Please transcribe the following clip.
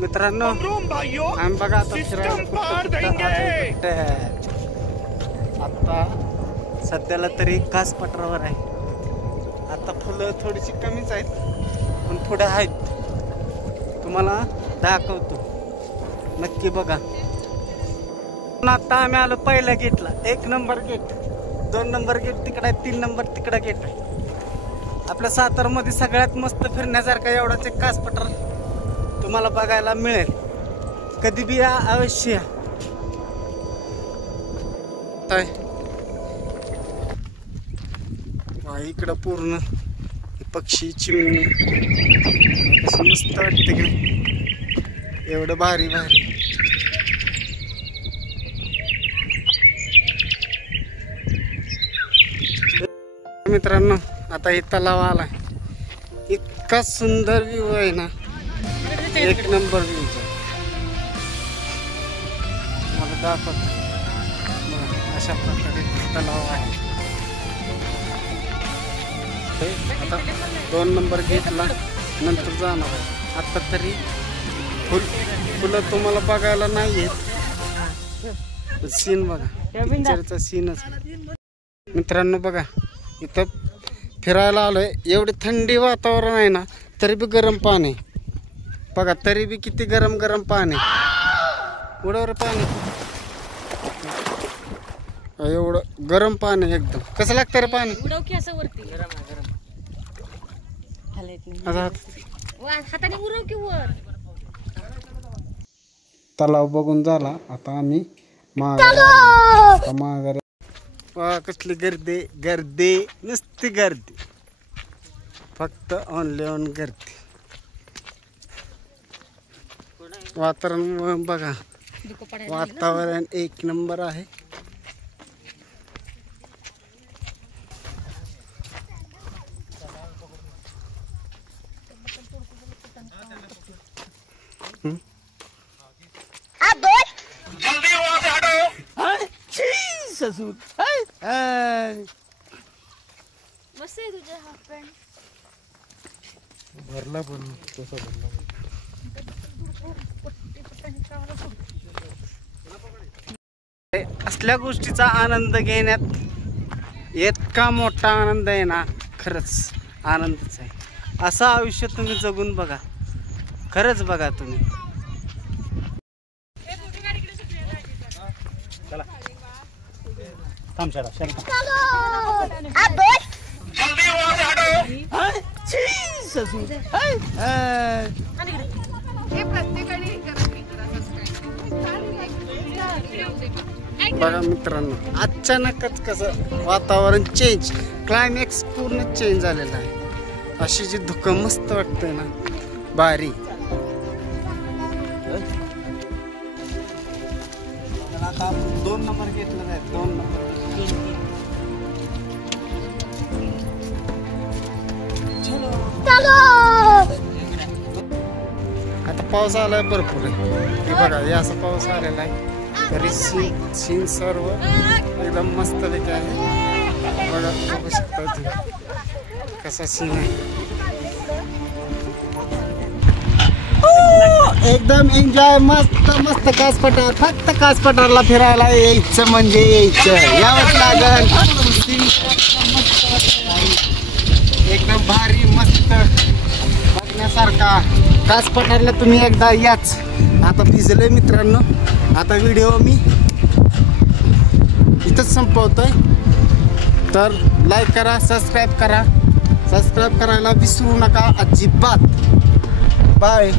मित्रांनो आम्ही बघा आता फिरायला आता सध्याला तरी कास पठारावर आहे. आता फुलं थोडीशी कमीच आहेत पण पुढे आहेत, तुम्हाला दाखवतो नक्की बघा. आता आम्ही आलो पहिल्या गेटला. 1 नंबर गेट, 2 नंबर गेट तिकडे आहे, 3 नंबर तिकडे गेट आहे. आपल्या सातारमध्ये सगळ्यात मस्त फिरण्यासारखा एवढाच एक कास पठार तुम्हाला बघायला मिळेल. कधी बी या, अवश्य या. इकडं पूर्ण पक्षी चिमणी कसं मस्त वाटते की एवढं भारी भारी. मित्रांनो आता हे तलाव आलाय, इतका सुंदर व्ह्यू आहे ना, 1 नंबर व्ह्यूचा. मला दाखवतो अशा प्रकारे तलाव आहे. आता 2 नंबर गेटला नंतर जाणार आहे. आता तरी फुलं तुम्हाला बघायला नाही येत, सीन बघा, पिक्चरचा सीनच. मित्रांनो बघा इथं फिरायला आलोय, एवढी थंडी वातावरण आहे ना, तरी बी गरम पाणी बघा, तरी बी किती गरम गरम पाणी. उडवर पाणी एवढं गरम पाणी, एकदम कसं लागतं रे पाणी. तलाव बघून झाला, आता आम्ही माघारी. कसली गर्दी गर्दी, नुसती गर्दी, फक्त ऑनली ऑन गर्दी. वातावरण बघा, वातावरण 1 नंबर आहे. भरला पण कसा भरला. असल्या गोष्टीचा आनंद घेण्यात इतका मोठा आनंद आहे ना, खरंच आनंदच आहे. असं आयुष्य तुम्ही जगून बघा, खरंच बघा तुम्ही. बघा मित्रांनो, अचानकच कसं वातावरण चेंज, क्लायमॅक्स पूर्ण चेंज झालेला आहे. अशी जी धुकं मस्त वाटतंय ना, भारी. आता 2 नंबर घेतलं जाईल. 2 नंबर आता पाऊस आलाय भरपूर आहे. हे बघा, हे असं पाऊस आलेला आहे, तरी सीन सर्व एकदम मस्त पैकी आहे. बघा बघू शकता तुम्ही कसा सीन आहे, एकदम एन्जॉय. मस्त मस्त कास पठार, फक्त कास पठारला फिरायला यायचं म्हणजे यायचं, यावंच लागल. एकदम भारी मस्त बघण्यासारखा कास पठारला तुम्ही एकदा याच. आता भिजले मित्रांनो, आता व्हिडिओ मी इथंच संपवतोय. तर लाईक करा, सबस्क्राईब करा, सबस्क्राईब करायला विसरू नका अजिबात. बाय.